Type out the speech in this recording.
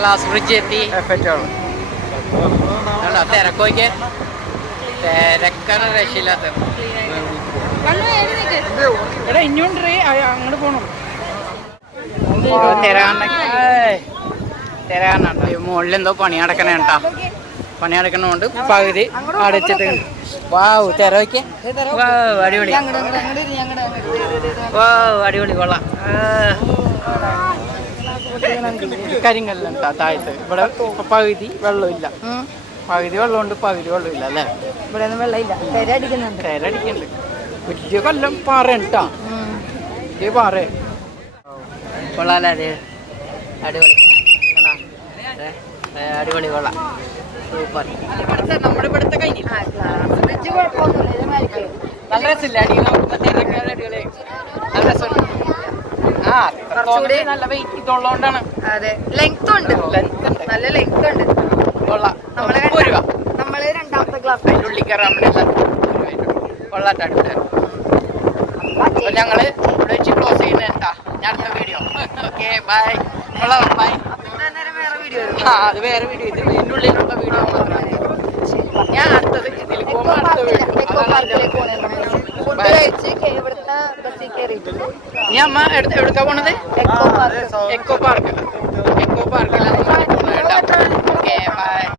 Glass bridge എത്തി. തിരക്കൊക്കെ തിരക്കാണ് രക്ഷയില്ലാത്ത. ഇഞ്ഞോണ്ട് അങ്ങോട്ട് പോണം. തിരകാണ മുകളിൽ എന്തോ പണി നടക്കണേ കേട്ടാ. പണി നടക്കണോണ്ട് പകുതി അടച്ചിട്ട്. വാവ് തിര വയ്ക്കേ. വാവ് അടിപൊളി. വാവ് അടിപൊളി കൊള്ളാം. കരിങ്കല്ലുണ്ടാ താഴത്ത്. ഇവിടെ ഇപ്പൊ പകുതി വെള്ളമില്ല. പകുതി വെള്ളമുണ്ട്, പകുതി വെള്ളമില്ല അല്ലേ? ഇവിടെ ഒന്നും വെള്ളമില്ല. തിരടിക്കുന്നുണ്ട്. തിരടിക്കുന്നുണ്ട്. വലിയ കൊല്ലം പാറ കേട്ടാ. വലിയ പാറ കൊള്ളാല്ലേ? അതെ അടിപൊളി. അടിപൊളി കൊള്ളാം. സൂപ്പർ. നമ്മുടെ ഇവിടുത്തെ കഴിഞ്ഞില്ല. നല്ല രസമില്ല. അടിപൊളി. നല്ല രസമുണ്ട്. നല്ല വെയിറ്റ് ഇതുള്ളതുകൊണ്ടാണ്. അതെ ലെങ്ത് ഉണ്ട്. നല്ല ലെങ്ത് ഉണ്ട്. കൊള്ളാം. നമ്മള് രണ്ടാമത്തെ ക്ലാസ് ഉള്ളി കയറാൻ കൊള്ളാട്ട. അപ്പൊ ഞങ്ങള് ഇവിടെ വെച്ച് ക്ലോസ് ചെയ്യുന്നേട്ടാ. ഞാൻ അടുത്ത വീഡിയോ. Okay bye. ബൈ. അത് വേറെ വീഡിയോ. ഇത് ഇതിൻ്റെ ഉള്ളിലുള്ള വീഡിയോ മാത്രമാണ്. ഞാൻ അടുത്തത് ഇതിൽ പോകുമ്പോൾ അടുത്ത വീഡിയോ. ഞാൻ അമ്മ എവിടുക്കാ പോണത്? Eco park. എക്കോ പാർക്കിലാണ്. Okay by.